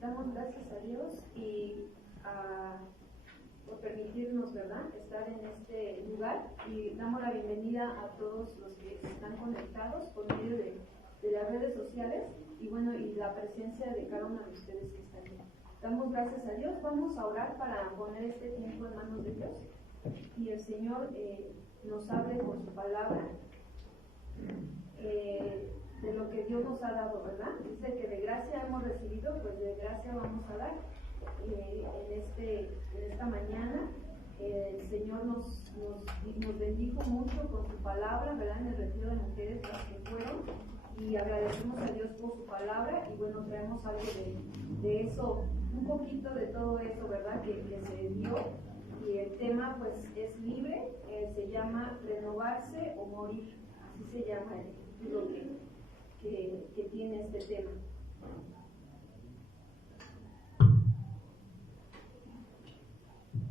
Damos gracias a Dios y por permitirnos, ¿verdad?, estar en este lugar, y damos la bienvenida a todos los que están conectados por medio de las redes sociales y bueno, y la presencia de cada uno de ustedes que están aquí. Damos gracias a Dios. Vamos a orar para poner este tiempo en manos de Dios y el Señor nos hable por su palabra de lo que Dios nos ha dado, ¿verdad? Dice que de gracia hemos recibido, pues de gracia vamos a dar. En esta mañana el Señor nos bendijo mucho con su palabra, ¿verdad? En el retiro de mujeres, las que fueron, y agradecemos a Dios por su palabra. Y bueno, traemos algo de eso, un poquito de todo eso, ¿verdad?, que se dio. Y el tema pues es libre, se llama renovarse o morir, así se llama el título que tiene este tema.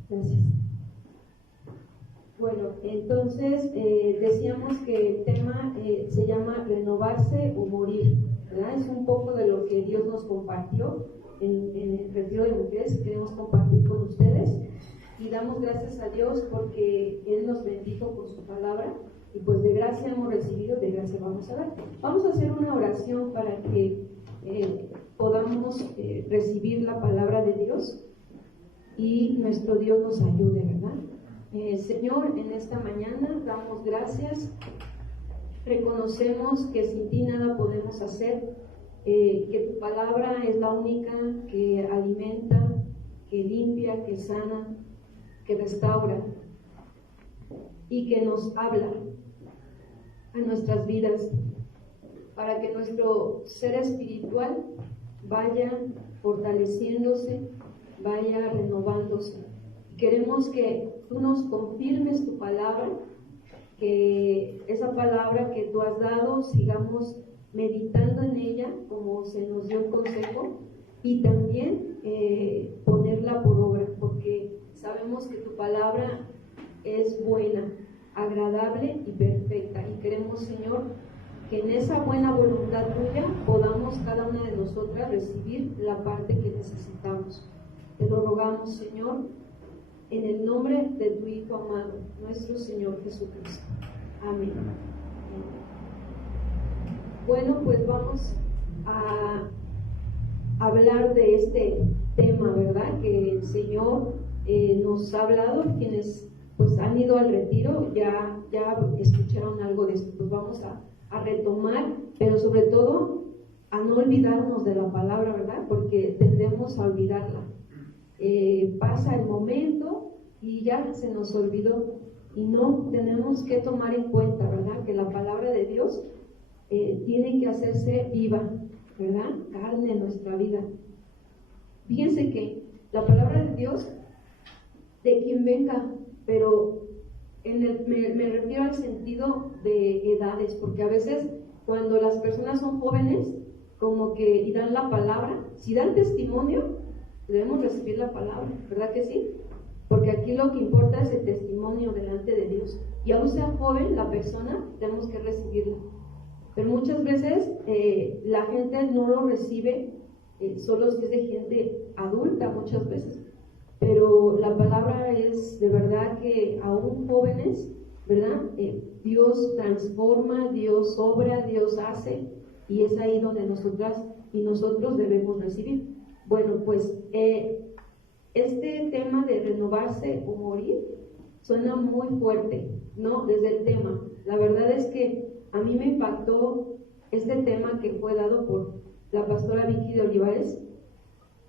Gracias. Bueno, entonces decíamos que el tema se llama renovarse o morir, ¿verdad? Es un poco de lo que Dios nos compartió en el retiro de mujeres que queremos compartir con ustedes, y damos gracias a Dios porque Él nos bendijo con su palabra, y pues de gracia hemos recibido, de gracia vamos a dar. Vamos a hacer una oración para que podamos recibir la palabra de Dios y nuestro Dios nos ayude, ¿verdad? Señor, en esta mañana damos gracias, reconocemos que sin ti nada podemos hacer, que tu palabra es la única que alimenta, que limpia, que sana, que restaura y que nos habla a nuestras vidas para que nuestro ser espiritual vaya fortaleciéndose, vaya renovándose. Queremos que tú nos confirmes tu palabra, que esa palabra que tú has dado sigamos meditando en ella como se nos dio un consejo, y también ponerla por obra, porque sabemos que tu palabra es buena, agradable y perfecta, y queremos, Señor, que en esa buena voluntad tuya podamos cada una de nosotras recibir la parte que necesitamos. Te lo rogamos, Señor, en el nombre de tu Hijo amado, nuestro Señor Jesucristo. Amén. Bueno, pues vamos a hablar de este tema, ¿verdad?, que el Señor nos ha hablado. Quienes pues han ido al retiro ya escucharon algo de esto. Pues vamos a retomar, pero sobre todo a no olvidarnos de la palabra, ¿verdad?, porque tendemos a olvidarla. Pasa el momento y ya se nos olvidó, y no, tenemos que tomar en cuenta, ¿verdad?, que la palabra de Dios tiene que hacerse viva, ¿verdad?, carne en nuestra vida. Fíjense que la palabra de Dios, de quien venga, pero me refiero al sentido de edades, porque a veces cuando las personas son jóvenes, como que y dan la palabra, si dan testimonio, debemos recibir la palabra, ¿verdad que sí? Porque aquí lo que importa es el testimonio delante de Dios, y aún sea joven la persona, tenemos que recibirla. Pero muchas veces la gente no lo recibe, solo si es de gente adulta muchas veces, pero la palabra es de verdad que aún jóvenes, ¿verdad? Dios transforma, Dios obra, Dios hace, y es ahí donde nosotras y nosotros debemos recibir. Bueno, pues este tema de renovarse o morir suena muy fuerte, ¿no? Desde el tema. La verdad es que a mí me impactó este tema que fue dado por la pastora Vicky de Olivares,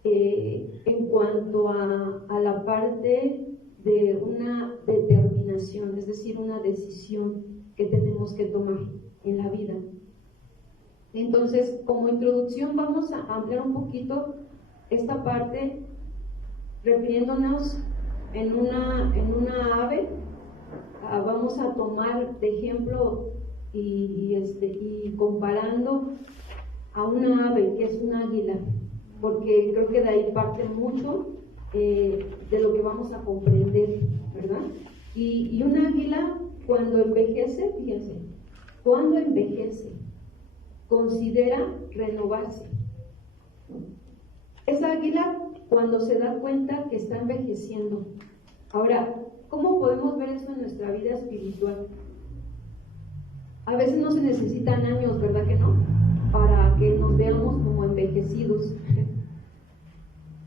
en cuanto a la parte de una determinación, es decir, una decisión que tenemos que tomar en la vida. Entonces, como introducción vamos a ampliar un poquito esta parte refiriéndonos en una ave. Vamos a tomar de ejemplo y comparando a una ave que es un águila, porque creo que de ahí parte mucho de lo que vamos a comprender, ¿verdad? Y un águila cuando envejece, fíjense, cuando envejece considera renovarse. esa águila cuando se da cuenta que está envejeciendo. Ahora, ¿cómo podemos ver eso en nuestra vida espiritual? A veces no se necesitan años, ¿verdad que no? Para que nos veamos como envejecidos.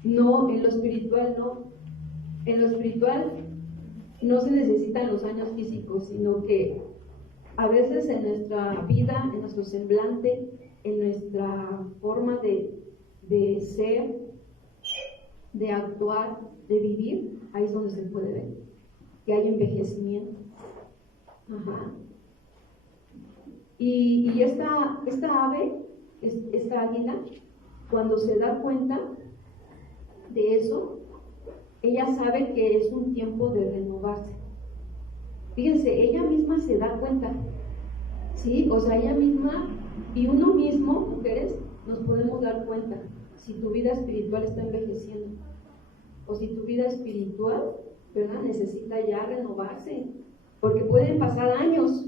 No, en lo espiritual no. En lo espiritual no se necesitan los años físicos, sino que a veces en nuestra vida, en nuestro semblante, en nuestra forma de ser, de actuar, de vivir, ahí es donde se puede ver que hay envejecimiento. Ajá. Y esta ave, esta águila, cuando se da cuenta de eso, ella sabe que es un tiempo de renovarse. Fíjense, ella misma se da cuenta, ¿sí? O sea, ella misma y uno mismo, mujeres, nos podemos dar cuenta si tu vida espiritual está envejeciendo o si tu vida espiritual, ¿verdad?, necesita ya renovarse, porque pueden pasar años,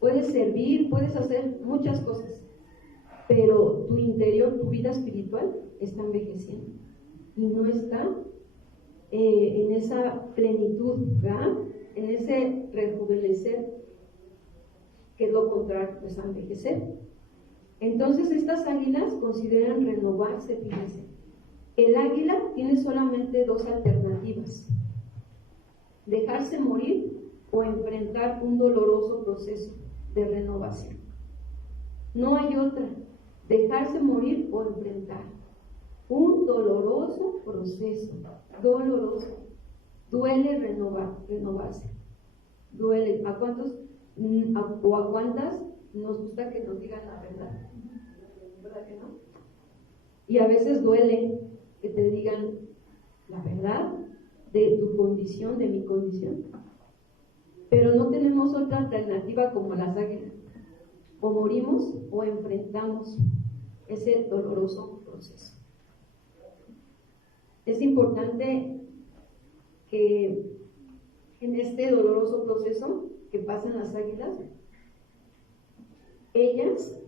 puedes servir, puedes hacer muchas cosas, pero tu interior, tu vida espiritual está envejeciendo y no está en esa plenitud, ¿verdad?, en ese rejuvenecer, que es lo contrario, pues a envejecer. Entonces estas águilas consideran renovarse, fíjense. El águila tiene solamente dos alternativas: dejarse morir o enfrentar un doloroso proceso de renovación. No hay otra: dejarse morir o enfrentar un doloroso proceso, doloroso. Duele renovarse, duele. ¿A cuántos o a cuántas nos gusta que nos digan la verdad? ¿Verdad que no? Y a veces duele que te digan la verdad de tu condición, de mi condición. Pero no tenemos otra alternativa como las águilas. O morimos o enfrentamos ese doloroso proceso. Es importante que en este doloroso proceso que pasan las águilas, ellas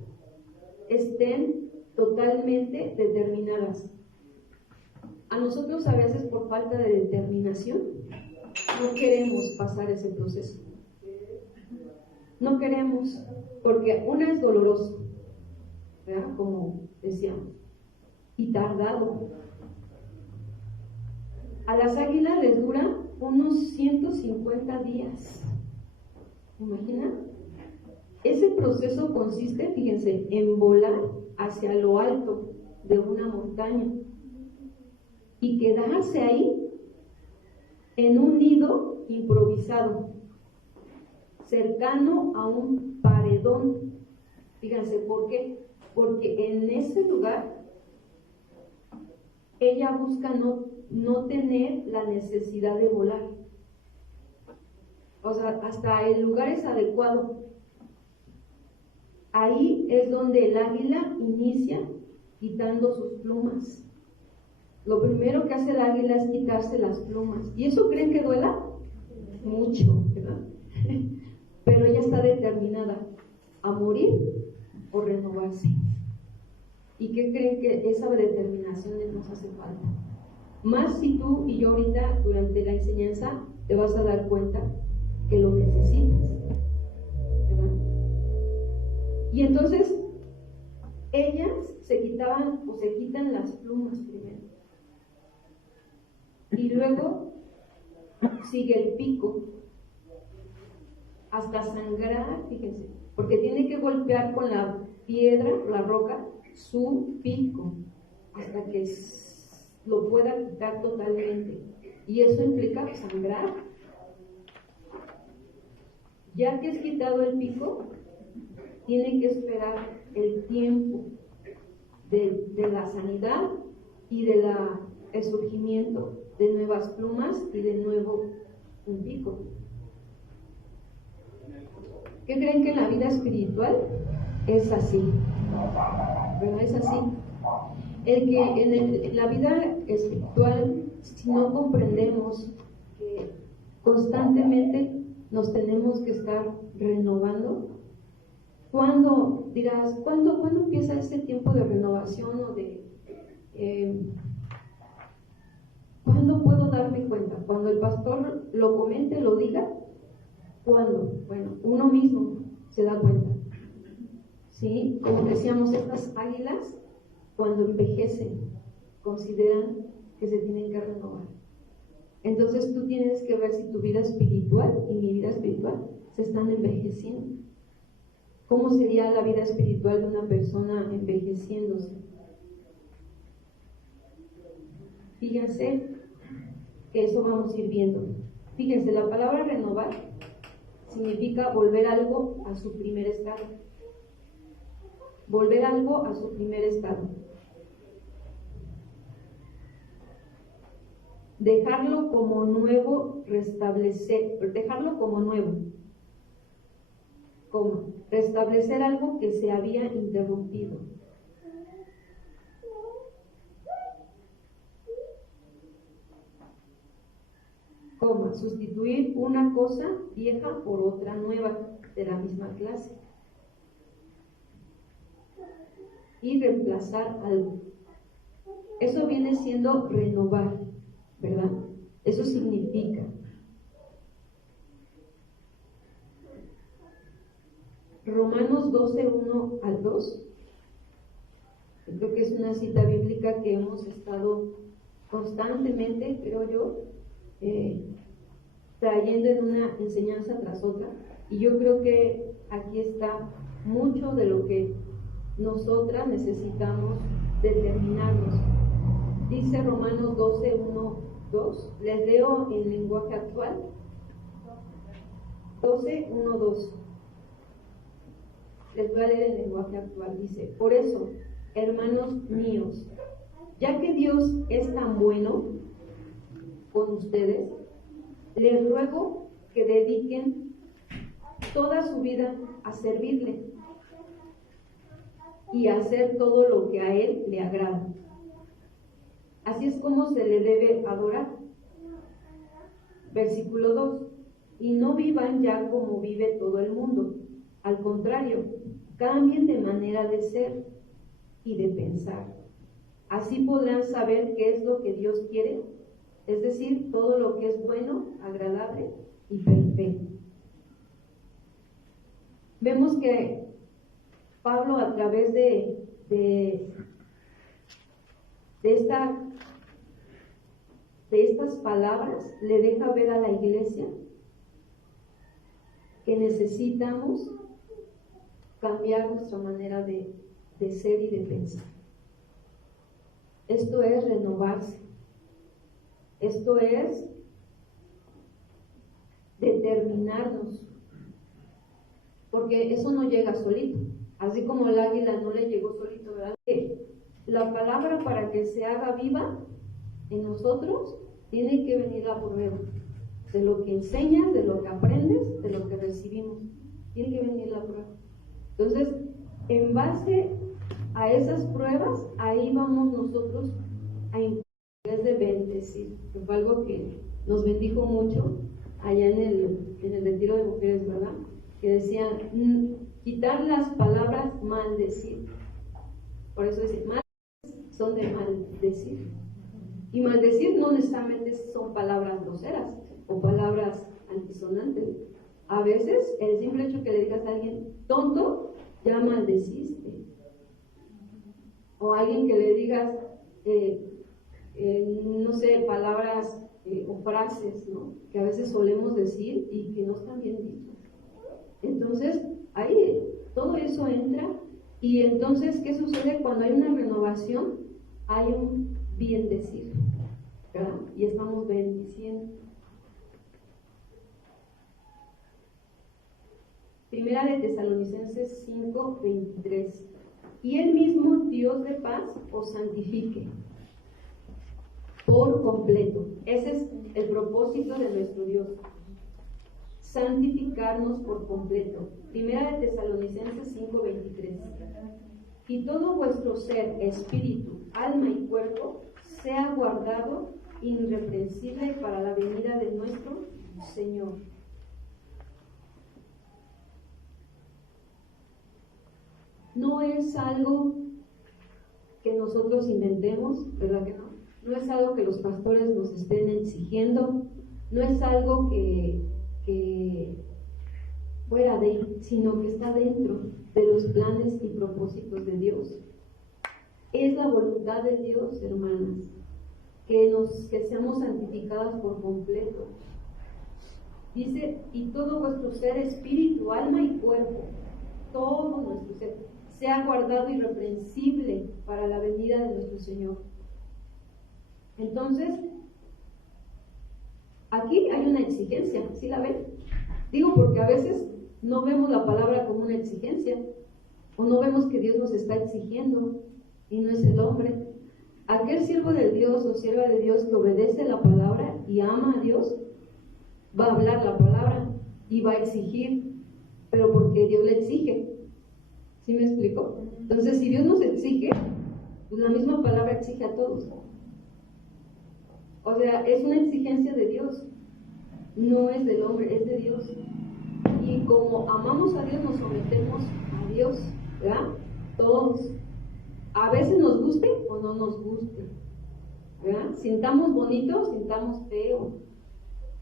estén totalmente determinadas. A nosotros a veces por falta de determinación no queremos pasar ese proceso. No queremos, porque una es doloroso, ¿verdad?, como decíamos, y tardado. A las águilas les dura unos 150 días. ¿Imaginan? Ese proceso consiste, fíjense, en volar hacia lo alto de una montaña y quedarse ahí en un nido improvisado, cercano a un paredón. Fíjense, ¿por qué? Porque en ese lugar ella busca no tener la necesidad de volar. O sea, hasta el lugar es adecuado. Ahí es donde el águila inicia quitando sus plumas. Lo primero que hace el águila es quitarse las plumas. ¿Y eso creen que duela? Mucho, ¿verdad? Pero ella está determinada a morir o renovarse. ¿Y qué creen que esa determinación nos hace falta? Más si tú y yo ahorita durante la enseñanza te vas a dar cuenta que lo necesitas, ¿verdad? Y entonces ellas se quitaban o se quitan las plumas primero y luego sigue el pico hasta sangrar, fíjense, porque tiene que golpear con la piedra, la roca, su pico hasta que lo pueda quitar totalmente, y eso implica sangrar. Ya que es quitado el pico, tiene que esperar el tiempo de la sanidad y del surgimiento de nuevas plumas y de nuevo un pico. ¿Qué creen que en la vida espiritual es así? ¿Verdad? Es así. El que en la vida espiritual, si no comprendemos que constantemente nos tenemos que estar renovando, ¿cuándo dirás, ¿cuándo empieza ese tiempo de renovación o de ¿Cuándo puedo darme cuenta? Cuando el pastor lo comente, lo diga. ¿Cuándo? Bueno, uno mismo se da cuenta. ¿Sí? Como decíamos, estas águilas, cuando envejecen, consideran que se tienen que renovar. Entonces tú tienes que ver si tu vida espiritual y mi vida espiritual se están envejeciendo. ¿Cómo sería la vida espiritual de una persona envejeciéndose? Fíjense que eso vamos a ir viendo. Fíjense, la palabra renovar significa volver algo a su primer estado. Volver algo a su primer estado. Dejarlo como nuevo, dejarlo como nuevo. Como restablecer algo que se había interrumpido. Coma, sustituir una cosa vieja por otra nueva de la misma clase. Y reemplazar algo. Eso viene siendo renovar, ¿verdad? Eso significa. Romanos 12, 1 al 2. Creo que es una cita bíblica que hemos estado constantemente, creo yo, trayendo en una enseñanza tras otra. Y yo creo que aquí está mucho de lo que nosotras necesitamos determinarnos. Dice Romanos 12, 1, 2. Les leo en lenguaje actual. 12, 1, 2. Les voy a leer el lenguaje actual. Dice: por eso, hermanos míos, ya que Dios es tan bueno con ustedes, les ruego que dediquen toda su vida a servirle y a hacer todo lo que a Él le agrada. Así es como se le debe adorar. Versículo 2. Y no vivan ya como vive todo el mundo. Al contrario, cambien de manera de ser y de pensar. Así podrán saber qué es lo que Dios quiere, es decir, todo lo que es bueno, agradable y perfecto. Vemos que Pablo, a través de estas palabras, le deja ver a la iglesia que necesitamos cambiar nuestra manera de ser y de pensar. Esto es renovarse. Esto es determinarnos. Porque eso no llega solito. Así como el águila no le llegó solito, ¿verdad? La palabra, para que se haga viva en nosotros, tiene que venir a prueba. De lo que enseñas, de lo que aprendes, de lo que recibimos. Tiene que venir la prueba. Entonces, en base a esas pruebas, ahí vamos nosotros a de bendecir. Que fue algo que nos bendijo mucho allá en el retiro de mujeres, ¿verdad? Que decían, quitar las palabras maldecir. Por eso dice, maldecir son de maldecir. Y maldecir no necesariamente son palabras groseras o palabras antisonantes. A veces el simple hecho que le digas a alguien tonto, ya maldeciste. O a alguien que le digas, no sé, palabras o frases, ¿no?, que a veces solemos decir y que no están bien dichas. Entonces, ahí todo eso entra. Y entonces, ¿qué sucede cuando hay una renovación? Hay un bien decir, ¿verdad? Y estamos bendiciendo. Primera de Tesalonicenses 5, 23. Y el mismo Dios de paz os santifique por completo. Ese es el propósito de nuestro Dios. Santificarnos por completo. Primera de Tesalonicenses 5, 23. Y todo vuestro ser, espíritu, alma y cuerpo, sea guardado irreprensible para la venida de nuestro Señor. No es algo que nosotros inventemos, ¿verdad que no? no es algo que los pastores nos estén exigiendo, no es algo que fuera de, sino que está dentro de los planes y propósitos de Dios. Es la voluntad de Dios, hermanas, que seamos santificadas por completo. Dice, y todo vuestro ser, espíritu, alma y cuerpo, todo nuestro ser, sea guardado irreprensible para la venida de nuestro Señor. Entonces, aquí hay una exigencia, ¿sí la ven? Digo porque a veces no vemos la palabra como una exigencia, o no vemos que Dios nos está exigiendo, y no es el hombre. Aquel siervo de Dios o sierva de Dios que obedece la palabra y ama a Dios, va a hablar la palabra y va a exigir, pero porque Dios le exige. ¿Sí me explico? Entonces, si Dios nos exige, pues la misma palabra exige a todos. O sea, es una exigencia de Dios, no es del hombre, es de Dios. Y como amamos a Dios, nos sometemos a Dios, ¿verdad? Todos. A veces nos guste o no nos guste, ¿verdad? Sintamos bonito, sintamos feo,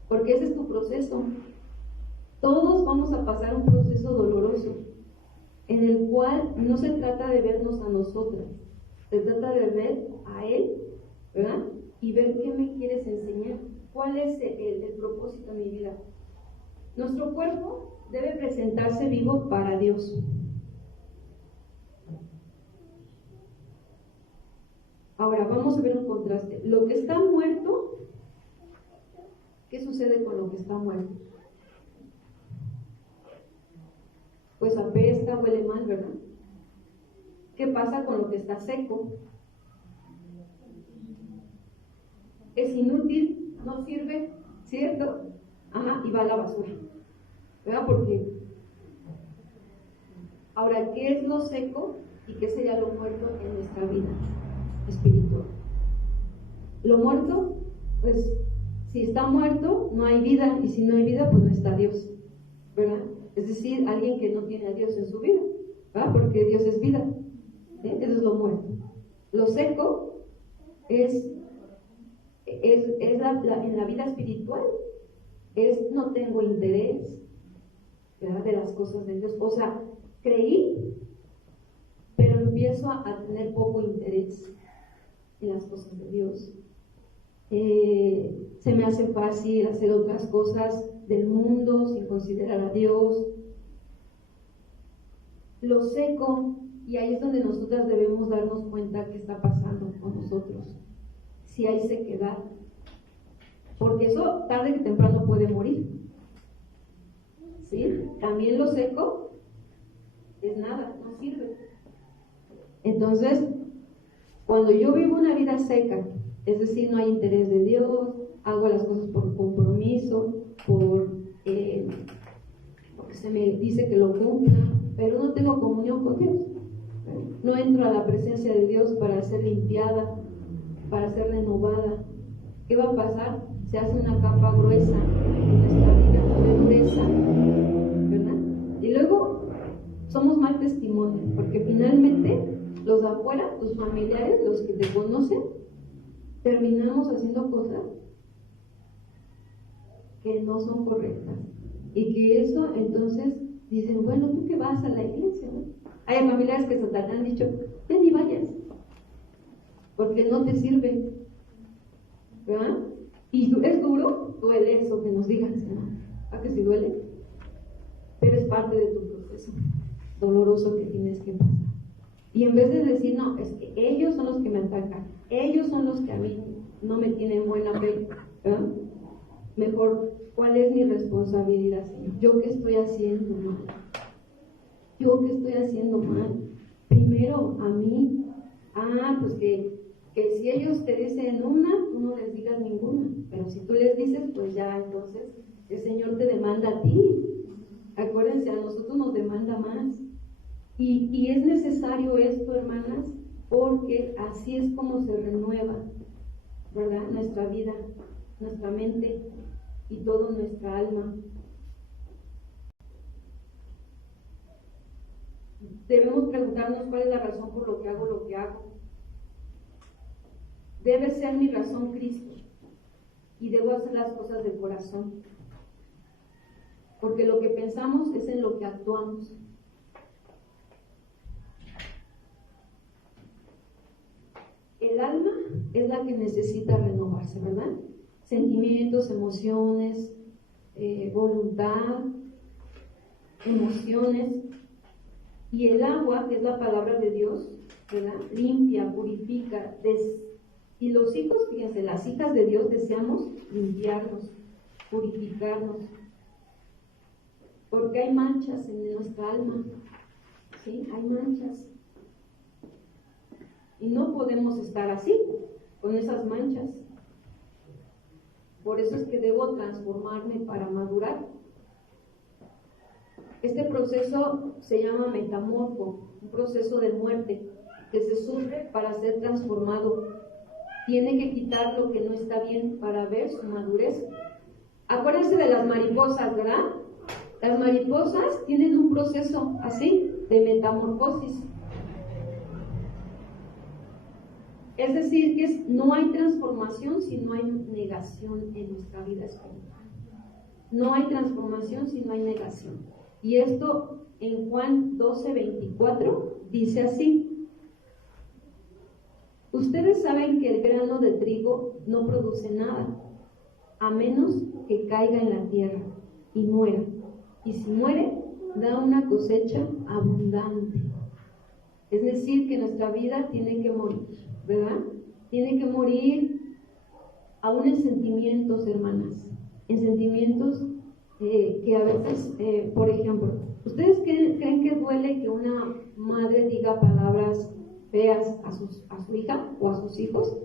porque ese es tu proceso. Todos vamos a pasar un proceso doloroso, en el cual no se trata de vernos a nosotras, se trata de ver a Él, ¿verdad? Y ver qué me quieres enseñar, cuál es el propósito de mi vida. Nuestro cuerpo debe presentarse vivo para Dios. Ahora vamos a ver un contraste. Lo que está muerto, ¿qué sucede con lo que está muerto? Pues apesta, huele mal, ¿verdad? ¿Qué pasa con lo que está seco? Es inútil, no sirve, ¿cierto? Ajá, y va a la basura, ¿verdad? Porque ahora, ¿qué es lo seco y qué sería lo muerto en nuestra vida espiritual? Lo muerto, pues si está muerto no hay vida, y si no hay vida pues no está Dios, ¿verdad? Es decir, alguien que no tiene a Dios en su vida, ¿verdad? Porque Dios es vida, ¿sí? Eso es lo muerto. Lo seco es en la vida espiritual, no tengo interés, ¿verdad? De las cosas de Dios. O sea, creí, pero empiezo a tener poco interés en las cosas de Dios. Se me hace fácil hacer otras cosas del mundo sin considerar a Dios. Lo seco, y ahí es donde nosotras debemos darnos cuenta qué está pasando con nosotros, si hay sequedad, porque eso tarde que temprano puede morir, ¿sí? También lo seco es nada, no sirve. Entonces, cuando yo vivo una vida seca, es decir, no hay interés de Dios, hago las cosas por compromiso, porque se me dice que lo cumpla, pero no tengo comunión con Dios. No entro a la presencia de Dios para ser limpiada, para ser renovada. ¿Qué va a pasar? Se hace una capa gruesa en nuestra vida, de dureza, ¿verdad? Y luego somos mal testimonio, porque finalmente los de afuera, tus familiares, los que te conocen, terminamos haciendo cosas que no son correctas, y que eso entonces dicen, bueno, tú que vas a la iglesia, ¿no? Hay familiares que se te han dicho, ya ni vayas, porque no te sirve, ¿verdad? Y es duro, duele eso que nos digan, ¿no? ¿A que sí duele? Pero es parte de tu proceso doloroso que tienes que pasar. Y en vez de decir, no, es que ellos son los que me atacan, ellos son los que a mí no me tienen buena fe, ¿verdad? Mejor, ¿cuál es mi responsabilidad, Señor? ¿Yo qué estoy haciendo mal? ¿Yo qué estoy haciendo mal? Primero, a mí. Pues que si ellos te dicen una, tú no les digas ninguna. Pero si tú les dices, pues ya, entonces, el Señor te demanda a ti. Acuérdense, a nosotros nos demanda más. Y es necesario esto, hermanas, porque así es como se renueva, ¿verdad? Nuestra vida, nuestra mente y toda nuestra alma. Debemos preguntarnos cuál es la razón por lo que hago lo que hago. debe ser mi razón Cristo y debo hacer las cosas de corazón, porque lo que pensamos es en lo que actuamos. El alma es la que necesita renovarse, ¿verdad? Sentimientos, emociones, voluntad, emociones. Y el agua, que es la palabra de Dios, ¿verdad? Limpia, purifica. Y los hijos, fíjense, las hijas de Dios deseamos limpiarnos, purificarnos. Porque hay manchas en nuestra alma, ¿sí? Hay manchas. Y no podemos estar así, con esas manchas. Por eso es que debo transformarme para madurar. Este proceso se llama metamorfo, un proceso de muerte que se sufre para ser transformado. Tiene que quitar lo que no está bien para ver su madurez. Acuérdense de las mariposas, ¿verdad? Las mariposas tienen un proceso así, de metamorfosis. Es decir, que no hay transformación si no hay negación en nuestra vida espiritual. No hay transformación si no hay negación. Y esto en Juan 12:24 dice así: ustedes saben que el grano de trigo no produce nada, a menos que caiga en la tierra y muera. Y si muere, da una cosecha abundante. Es decir, que nuestra vida tiene que morir, ¿verdad? Tiene que morir aún en sentimientos, hermanas, en sentimientos que a veces, por ejemplo, ¿ustedes creen que duele que una madre diga palabras feas a su hija o a sus hijos?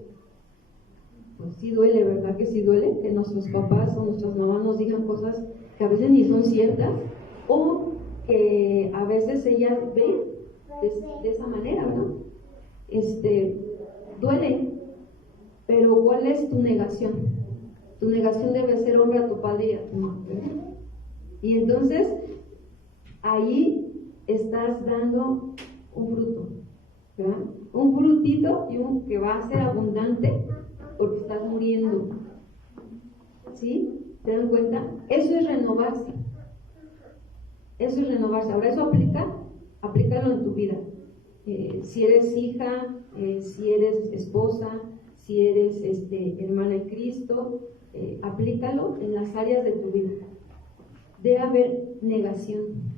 Pues sí duele, ¿verdad que sí duele? Que nuestros papás o nuestras mamás nos digan cosas que a veces ni son ciertas, o que a veces ellas ven de esa manera, ¿no? Duele, pero ¿cuál es tu negación? Tu negación debe ser honra a tu padre y a tu madre, ¿verdad? Y entonces ahí estás dando un fruto, ¿verdad? Un frutito y que va a ser abundante porque estás muriendo. ¿Sí? ¿Se dan cuenta? Eso es renovarse. Eso es renovarse. Ahora, eso aplícalo en tu vida. Si eres hija, si eres esposa, si eres hermana en Cristo, aplícalo en las áreas de tu vida. Debe haber negación.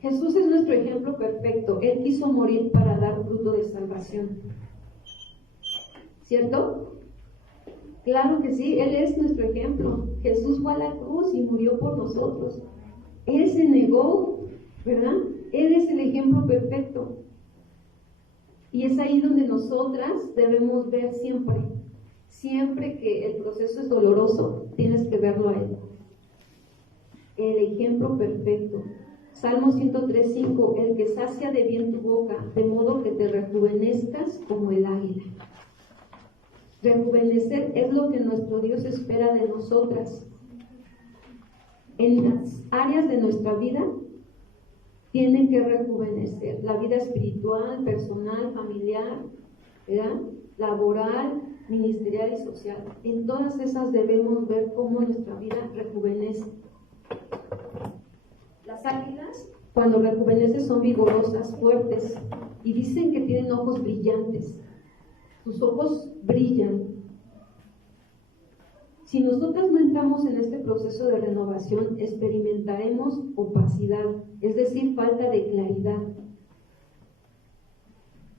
Jesús es nuestro ejemplo perfecto. Él quiso morir para dar fruto de salvación. ¿Cierto? Claro que sí, Él es nuestro ejemplo. Jesús fue a la cruz y murió por nosotros. Él se negó, ¿verdad? Él es el ejemplo perfecto. Y es ahí donde nosotras debemos ver siempre que el proceso es doloroso, tienes que verlo a Él. El ejemplo perfecto. Salmo 103:5, el que sacia de bien tu boca, de modo que te rejuvenezcas como el águila. Rejuvenecer es lo que nuestro Dios espera de nosotras. En las áreas de nuestra vida tienen que rejuvenecer. La vida espiritual, personal, familiar, ¿verdad? Laboral, ministerial y social. En todas esas debemos ver cómo nuestra vida rejuvenece. Las águilas, cuando rejuvenecen, son vigorosas, fuertes, y dicen que tienen ojos brillantes. Sus ojos brillan. Si nosotros no entramos en este proceso de renovación, experimentaremos opacidad, es decir, falta de claridad.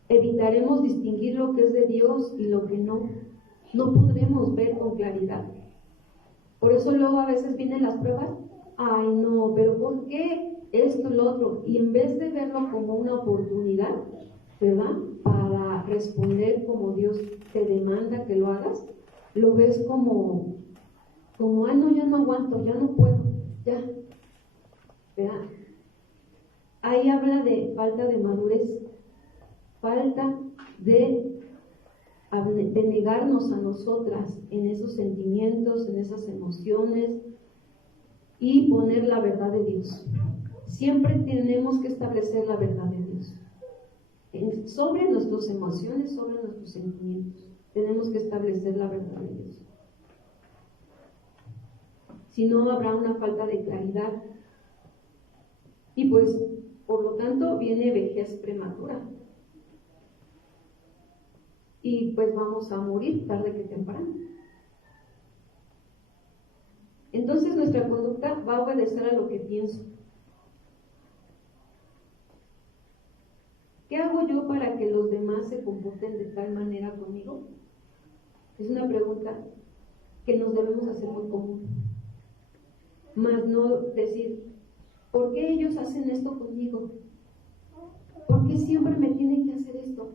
Evitaremos distinguir lo que es de Dios y lo que no. No podremos ver con claridad. Por eso luego a veces vienen las pruebas. Ay, no, pero ¿por qué esto y lo otro? Y en vez de verlo como una oportunidad, ¿verdad?, para responder como Dios te demanda que lo hagas, lo ves como ay, no, ya no aguanto, ya no puedo, ya, ¿verdad? Ahí habla de falta de madurez, falta de negarnos a nosotras en esos sentimientos, en esas emociones, y poner la verdad de Dios. Siempre tenemos que establecer la verdad de Dios. sobre nuestras emociones, sobre nuestros sentimientos. Tenemos que establecer la verdad de Dios. Si no, habrá una falta de claridad. Y pues, por lo tanto, viene vejez prematura. Y pues vamos a morir tarde que temprano. Entonces nuestra conducta va a obedecer a lo que pienso. ¿Qué hago yo para que los demás se comporten de tal manera conmigo? Es una pregunta que nos debemos hacer muy común. Más no decir, ¿por qué ellos hacen esto conmigo? ¿Por qué siempre me tienen que hacer esto?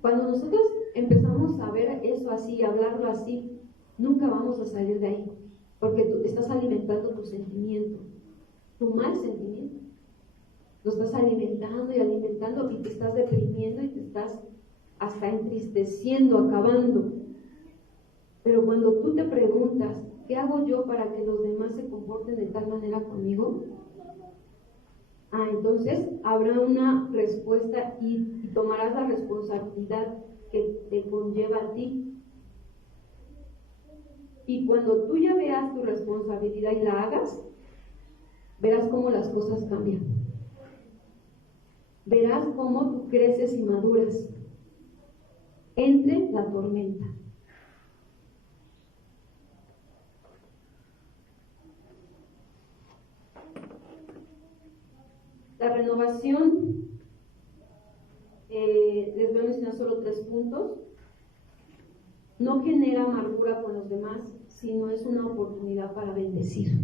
Cuando nosotros empezamos a ver eso así, a hablarlo así, nunca vamos a salir de ahí, porque tú estás alimentando tu sentimiento, tu mal sentimiento. Lo estás alimentando y alimentando y te estás deprimiendo y te estás hasta entristeciendo, acabando. Pero cuando tú te preguntas, ¿qué hago yo para que los demás se comporten de tal manera conmigo? Entonces habrá una respuesta y tomarás la responsabilidad que te conlleva a ti. Y cuando tú ya veas tu responsabilidad y la hagas, verás cómo las cosas cambian. Verás cómo tú creces y maduras entre la tormenta. La renovación, les voy a mencionar solo 3 puntos. No genera amargura con los demás, sino es una oportunidad para bendecir.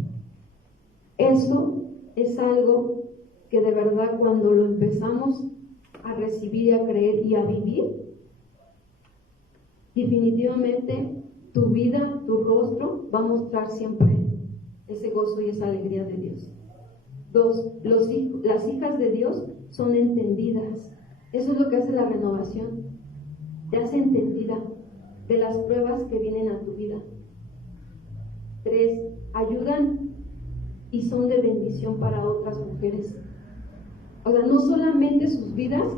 Eso es algo que de verdad cuando lo empezamos a recibir y a creer y a vivir, definitivamente tu vida, tu rostro va a mostrar siempre ese gozo y esa alegría de Dios. 2, las hijas de Dios son entendidas. Eso es lo que hace la renovación. Te hace entendida de las pruebas que vienen a tu vida. 3, ayudan y son de bendición para otras mujeres. O sea, no solamente sus vidas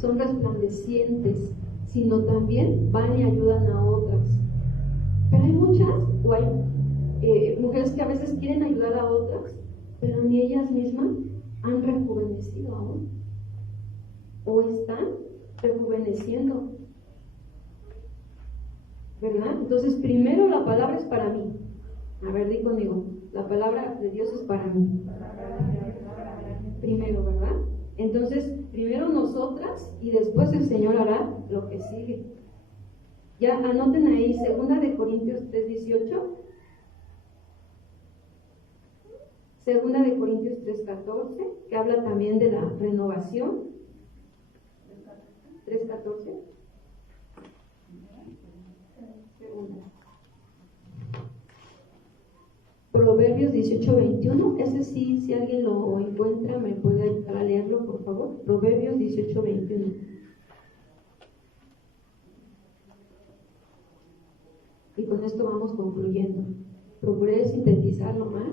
son resplandecientes, sino también van y ayudan a otras. Pero hay muchas, o hay mujeres que a veces quieren ayudar a otras, pero ni ellas mismas han rejuvenecido aún, o están rejuveneciendo, ¿verdad? Entonces, primero la palabra es para mí. A ver, di conmigo, la palabra de Dios es para mí. Primero, ¿verdad? Entonces, primero nosotras y después el Señor hará lo que sigue. Ya anoten ahí, 2 de Corintios 3:18. 2 de Corintios 3:14, que habla también de la renovación. 3:14. Proverbios 18:21, ese sí, si alguien lo encuentra, me puede ayudar a leerlo, por favor. Proverbios 18:21. Y con esto vamos concluyendo. Procuré sintetizarlo más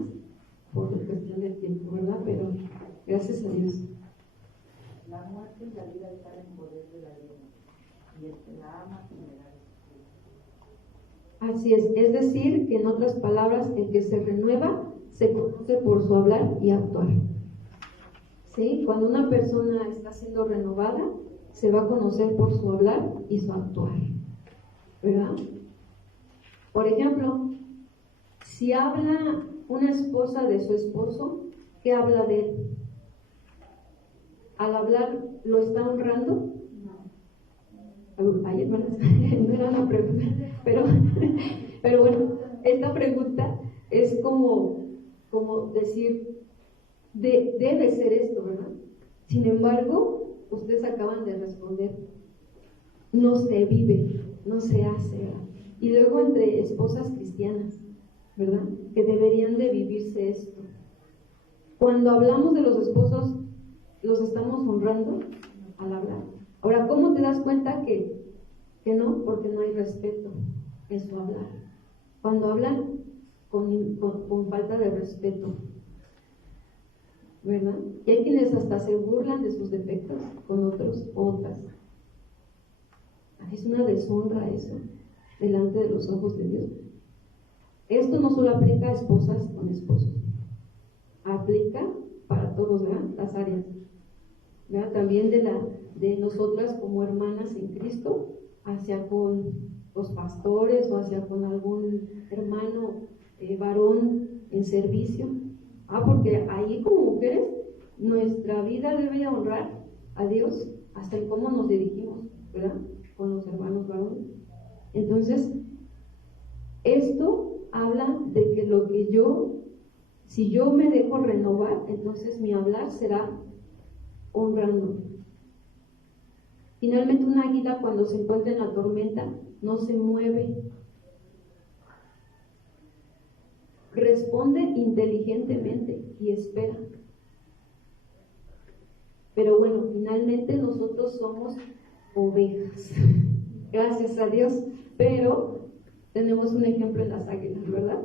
por la cuestión del tiempo, ¿verdad? Pero gracias a Dios. La muerte y la vida están en poder de la lengua, y el que la ama generará. Así es decir, que en otras palabras, el que se renueva se conoce por su hablar y actuar. ¿Sí? Cuando una persona está siendo renovada, se va a conocer por su hablar y su actuar, ¿verdad? Por ejemplo, si habla una esposa de su esposo, ¿qué habla de él? Al hablar, ¿lo está honrando? Ay, hermanas, no era una pregunta, pero bueno, esta pregunta es como decir, debe ser esto, ¿verdad? Sin embargo, ustedes acaban de responder, no se vive, no se hace, ¿verdad? Y luego entre esposas cristianas, ¿verdad? Que deberían de vivirse esto. Cuando hablamos de los esposos, ¿los estamos honrando al hablar? Ahora, ¿cómo te das cuenta que no? Porque no hay respeto en su hablar. Cuando hablan con falta de respeto. ¿verdad? Y hay quienes hasta se burlan de sus defectos, con otras. Es una deshonra eso, delante de los ojos de Dios. Esto no solo aplica a esposas con esposos, aplica para todos, ¿verdad? Las áreas, ¿verdad? También de nosotras como hermanas en Cristo, hacia con los pastores o hacia con algún hermano varón en servicio. Porque ahí como mujeres nuestra vida debe honrar a Dios hasta en cómo nos dirigimos, ¿verdad? Con los hermanos varones. Entonces, esto habla de que si yo me dejo renovar, entonces mi hablar será honrando. Finalmente, un águila cuando se encuentra en la tormenta no se mueve, responde inteligentemente y espera. Pero bueno, finalmente nosotros somos ovejas, gracias a Dios, pero tenemos un ejemplo en las águilas, ¿verdad?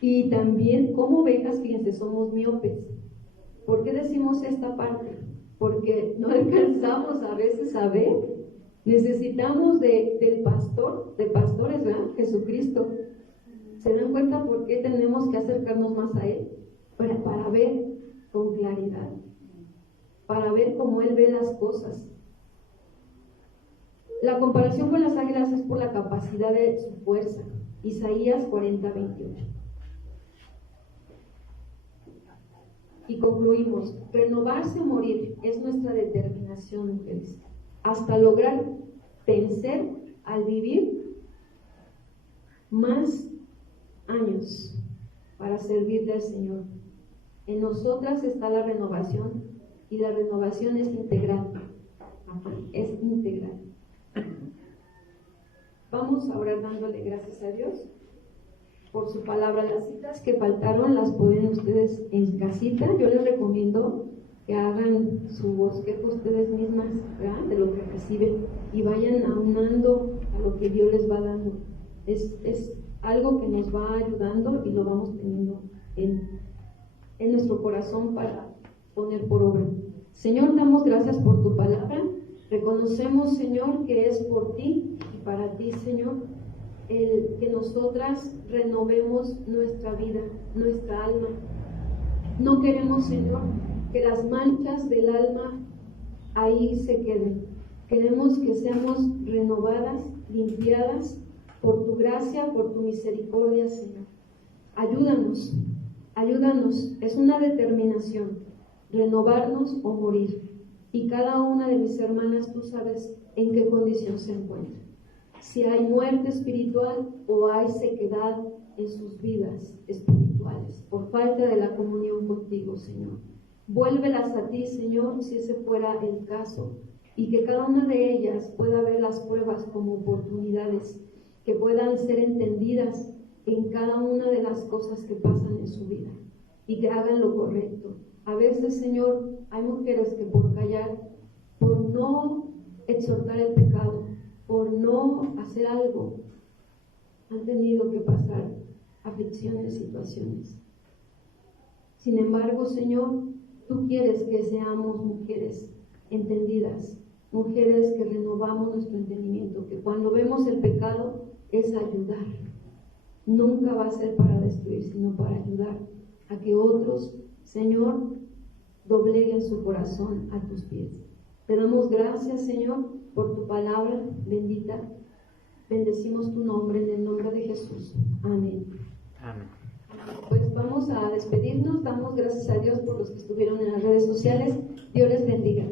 Y también como ovejas, fíjense, somos miopes. ¿Por qué decimos esta parte? Porque no alcanzamos a veces a ver, necesitamos del pastor, de pastores, ¿verdad? Jesucristo. ¿Se dan cuenta por qué tenemos que acercarnos más a Él? Para ver con claridad, para ver cómo Él ve las cosas. La comparación con las águilas es por la capacidad de su fuerza. Isaías 40:28. Y concluimos, renovarse o morir es nuestra determinación, mujeres, hasta lograr vencer al vivir más años para servirle al Señor. En nosotras está la renovación, y la renovación es integral. Es integral. Vamos a orar dándole gracias a Dios por su palabra. Las citas que faltaron las pueden ustedes en casita. Yo les recomiendo que hagan su bosquejo ustedes mismas, ¿verdad? De lo que reciben y vayan aunando a lo que Dios les va dando. Es algo que nos va ayudando y lo vamos teniendo en nuestro corazón para poner por obra. Señor, damos gracias por tu palabra. Reconocemos, Señor, que es por ti y para ti, Señor, el que nosotras renovemos nuestra vida, nuestra alma. No queremos, Señor, que las manchas del alma ahí se queden. Queremos que seamos renovadas, limpiadas por tu gracia, por tu misericordia, Señor. Ayúdanos, ayúdanos. Es una determinación, renovarnos o morir. Y cada una de mis hermanas, tú sabes en qué condición se encuentra. Si hay muerte espiritual o hay sequedad en sus vidas espirituales por falta de la comunión contigo, Señor. Vuélvelas a ti, Señor, si ese fuera el caso, y que cada una de ellas pueda ver las pruebas como oportunidades, que puedan ser entendidas en cada una de las cosas que pasan en su vida y que hagan lo correcto. A veces, Señor, hay mujeres que por callar, por no exhortar el pecado, por no hacer algo, han tenido que pasar aflicciones, situaciones. Sin embargo, Señor, tú quieres que seamos mujeres entendidas, mujeres que renovamos nuestro entendimiento, que cuando vemos el pecado es ayudar. Nunca va a ser para destruir, sino para ayudar a que otros, Señor, dobleguen su corazón a tus pies. Te damos gracias, Señor, por tu palabra bendita. Bendecimos tu nombre en el nombre de Jesús. Amén. Amén. Pues vamos a despedirnos. Damos gracias a Dios por los que estuvieron en las redes sociales. Dios les bendiga.